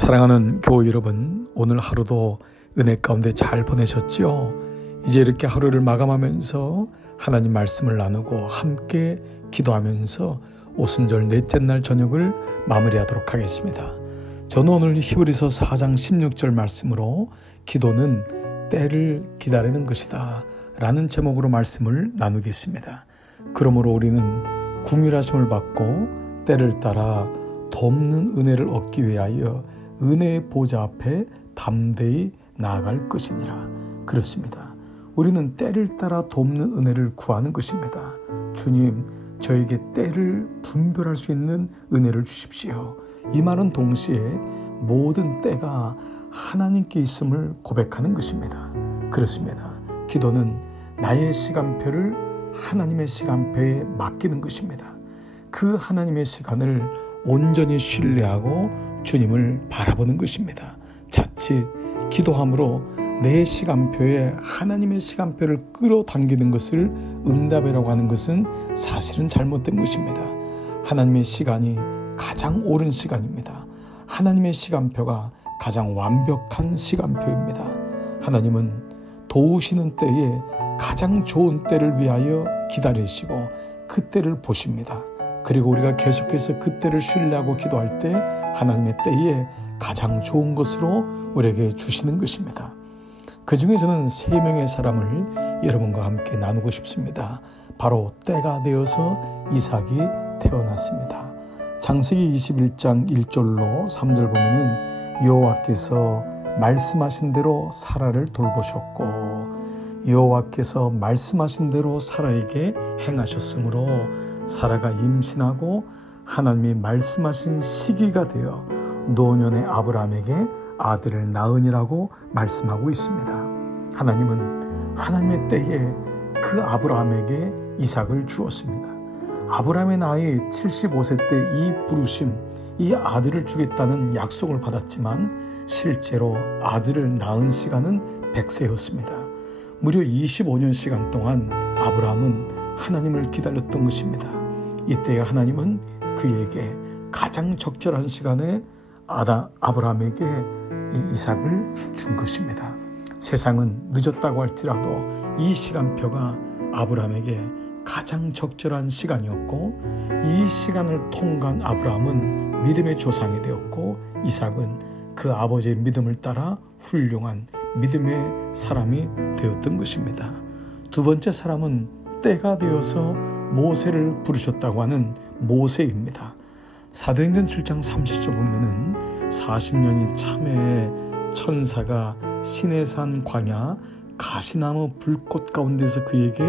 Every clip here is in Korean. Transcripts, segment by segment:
사랑하는 교우 여러분, 오늘 하루도 은혜 가운데 잘 보내셨지요? 이제 이렇게 하루를 마감하면서 하나님 말씀을 나누고 함께 기도하면서 오순절 넷째 날 저녁을 마무리하도록 하겠습니다. 저는 오늘 히브리서 4장 16절 말씀으로 기도는 때를 기다리는 것이다 라는 제목으로 말씀을 나누겠습니다. 그러므로 우리는 궁휼하심을 받고 때를 따라 돕는 은혜를 얻기 위하여 은혜의 보좌 앞에 담대히 나아갈 것이니라. 그렇습니다. 우리는 때를 따라 돕는 은혜를 구하는 것입니다. 주님, 저에게 때를 분별할 수 있는 은혜를 주십시오. 이 말은 동시에 모든 때가 하나님께 있음을 고백하는 것입니다. 그렇습니다. 기도는 나의 시간표를 하나님의 시간표에 맡기는 것입니다. 그 하나님의 시간을 온전히 신뢰하고 주님을 바라보는 것입니다. 자칫 기도함으로 내 시간표에 하나님의 시간표를 끌어당기는 것을 응답이라고 하는 것은 사실은 잘못된 것입니다. 하나님의 시간이 가장 옳은 시간입니다. 하나님의 시간표가 가장 완벽한 시간표입니다. 하나님은 도우시는 때에 가장 좋은 때를 위하여 기다리시고 그 때를 보십니다. 그리고 우리가 계속해서 그 때를 신뢰하고 기도할 때 하나님의 때에 가장 좋은 것으로 우리에게 주시는 것입니다. 그 중에 저는 3명의 사람을 여러분과 함께 나누고 싶습니다. 바로 때가 되어서 이삭이 태어났습니다. 창세기 21장 1절로 3절 보면은 여호와께서 말씀하신 대로 사라를 돌보셨고 여호와께서 말씀하신 대로 사라에게 행하셨으므로 사라가 임신하고 하나님이 말씀하신 시기가 되어 노년의 아브라함에게 아들을 낳으니라고 말씀하고 있습니다. 하나님은 하나님의 때에 그 아브라함에게 이삭을 주었습니다. 아브라함의 나이 75세 때 이 부르심, 이 아들을 주겠다는 약속을 받았지만 실제로 아들을 낳은 시간은 100세였습니다. 무려 25년 시간 동안 아브라함은 하나님을 기다렸던 것입니다. 이때 하나님은 그에게 가장 적절한 시간에 아브라함에게 이 이삭을 준 것입니다. 세상은 늦었다고 할지라도 이 시간표가 아브라함에게 가장 적절한 시간이었고 이 시간을 통과한 아브라함은 믿음의 조상이 되었고 이삭은 그 아버지의 믿음을 따라 훌륭한 믿음의 사람이 되었던 것입니다. 두 번째 사람은 때가 되어서 모세를 부르셨다고 하는 모세입니다. 사도행전 7장 30절 보면은 40년이 참회에 천사가 시내산 광야 가시나무 불꽃 가운데서 그에게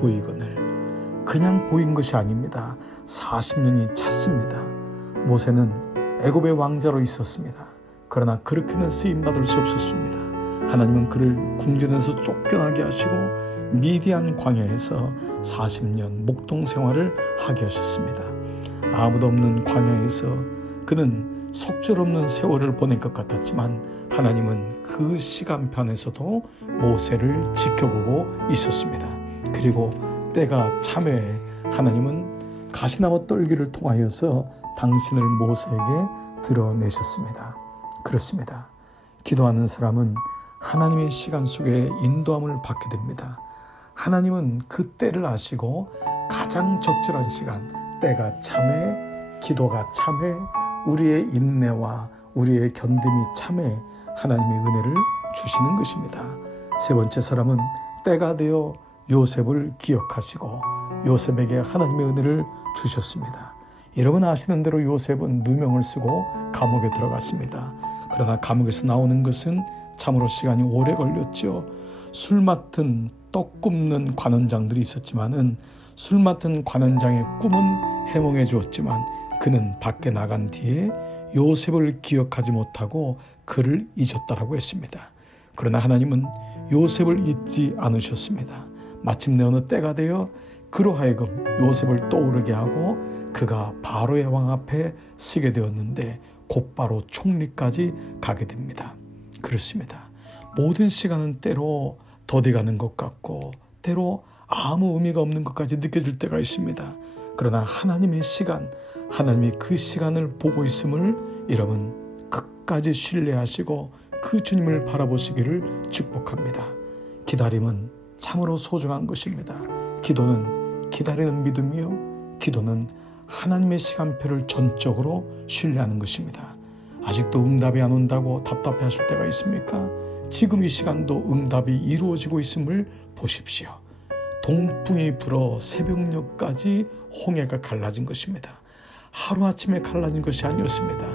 보이거늘 그냥 보인 것이 아닙니다. 40년이 찼습니다. 모세는 애굽의 왕자로 있었습니다. 그러나 그렇게는 쓰임받을 수 없었습니다. 하나님은 그를 궁전에서 쫓겨나게 하시고 미디안 광야에서 40년 목동 생활을 하게 하셨습니다. 아무도 없는 광야에서 그는 속절없는 세월을 보낼 것 같았지만 하나님은 그 시간편에서도 모세를 지켜보고 있었습니다. 그리고 때가 참회에 하나님은 가시나무 떨기를 통하여서 당신을 모세에게 드러내셨습니다. 그렇습니다. 기도하는 사람은 하나님의 시간 속에 인도함을 받게 됩니다. 하나님은 그 때를 아시고 가장 적절한 시간, 때가 참회, 기도가 참회, 우리의 인내와 우리의 견딤이 참회, 하나님의 은혜를 주시는 것입니다. 세 번째 사람은 때가 되어 요셉을 기억하시고 요셉에게 하나님의 은혜를 주셨습니다. 여러분 아시는 대로 요셉은 누명을 쓰고 감옥에 들어갔습니다. 그러나 감옥에서 나오는 것은 참으로 시간이 오래 걸렸죠. 술 맡은 떡 굽는 관원장들이 있었지만은 술 맡은 관원장의 꿈은 해몽해 주었지만 그는 밖에 나간 뒤에 요셉을 기억하지 못하고 그를 잊었다라고 했습니다. 그러나 하나님은 요셉을 잊지 않으셨습니다. 마침내 어느 때가 되어 그로 하여금 요셉을 떠오르게 하고 그가 바로의 왕 앞에 서게 되었는데 곧바로 총리까지 가게 됩니다. 그렇습니다. 모든 시간은 때로 더디가는 것 같고 때로 아무 의미가 없는 것까지 느껴질 때가 있습니다. 그러나 하나님의 시간, 하나님이 그 시간을 보고 있음을 여러분 끝까지 신뢰하시고 그 주님을 바라보시기를 축복합니다. 기다림은 참으로 소중한 것입니다. 기도는 기다리는 믿음이요, 기도는 하나님의 시간표를 전적으로 신뢰하는 것입니다. 아직도 응답이 안 온다고 답답해하실 때가 있습니까? 지금 이 시간도 응답이 이루어지고 있음을 보십시오. 동풍이 불어 새벽녘까지 홍해가 갈라진 것입니다. 하루아침에 갈라진 것이 아니었습니다.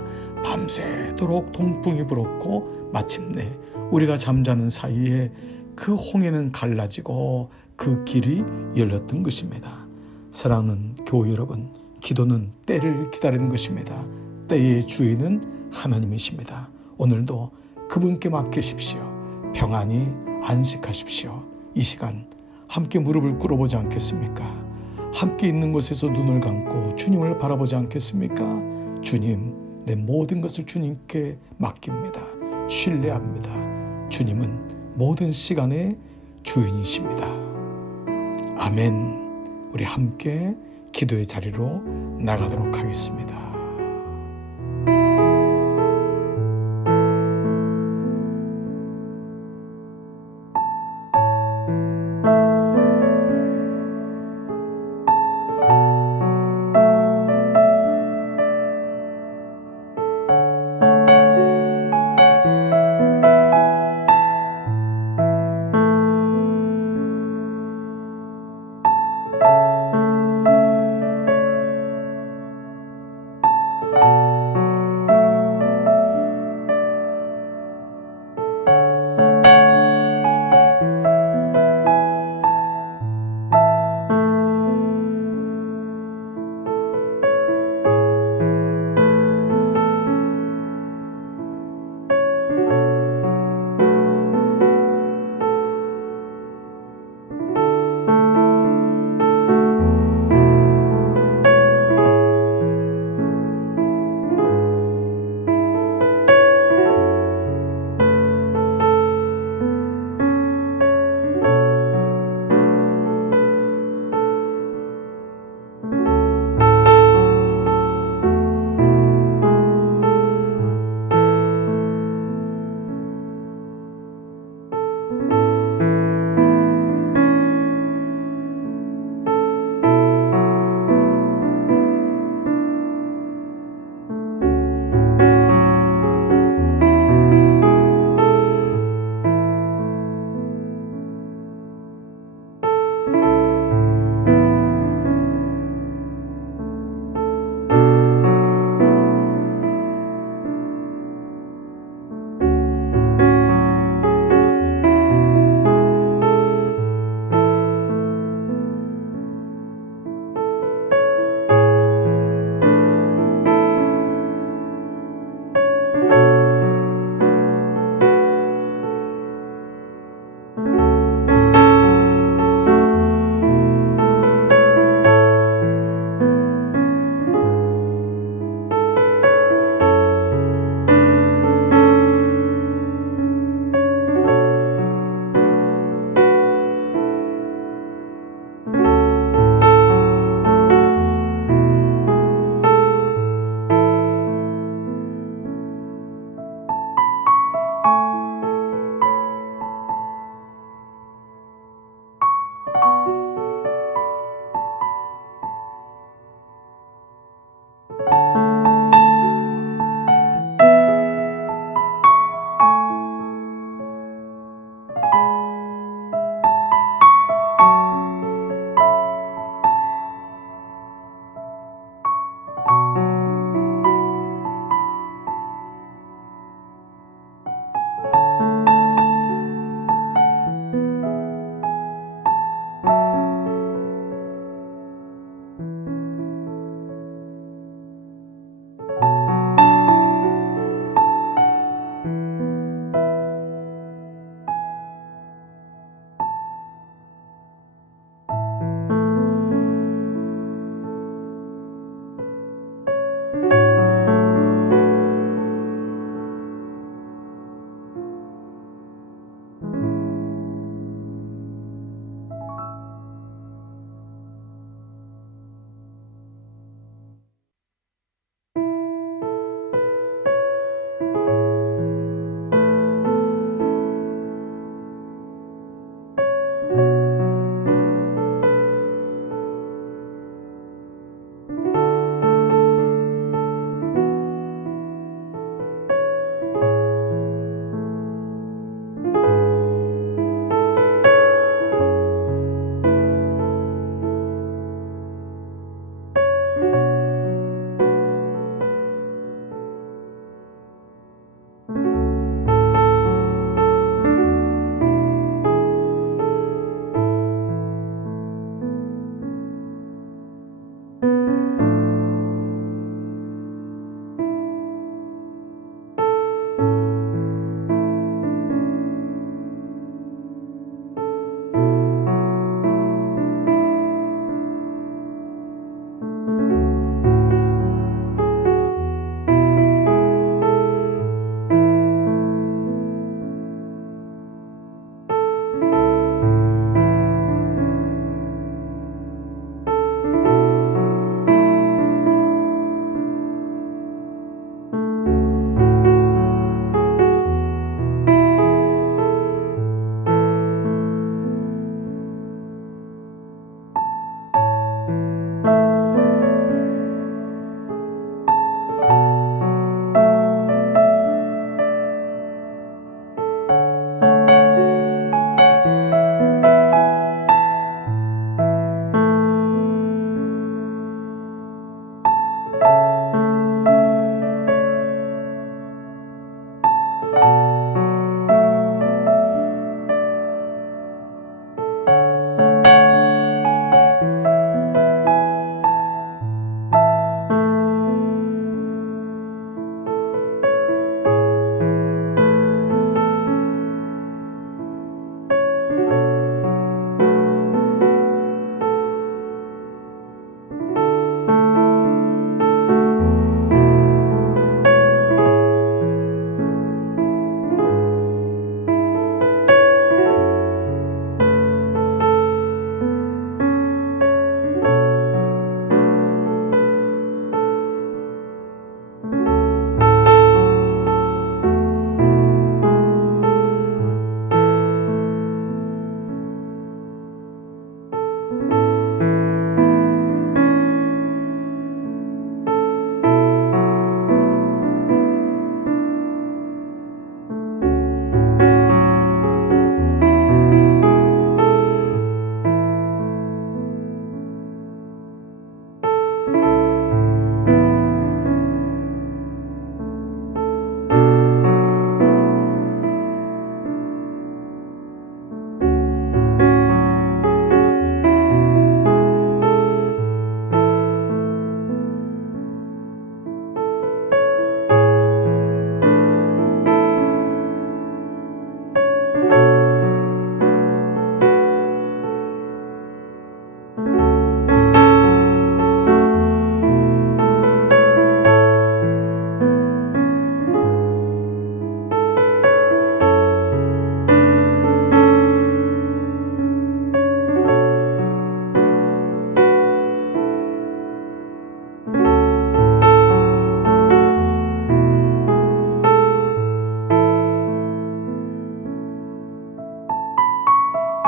밤새도록 동풍이 불었고 마침내 우리가 잠자는 사이에 그 홍해는 갈라지고 그 길이 열렸던 것입니다. 사랑하는 교회 여러분, 기도는 때를 기다리는 것입니다. 때의 주인은 하나님이십니다. 오늘도 그분께 맡기십시오. 평안히 안식하십시오. 이 시간 함께 무릎을 꿇어보지 않겠습니까? 함께 있는 곳에서 눈을 감고 주님을 바라보지 않겠습니까? 주님, 내 모든 것을 주님께 맡깁니다. 신뢰합니다. 주님은 모든 시간의 주인이십니다. 아멘. 우리 함께 기도의 자리로 나가도록 하겠습니다.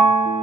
안녕.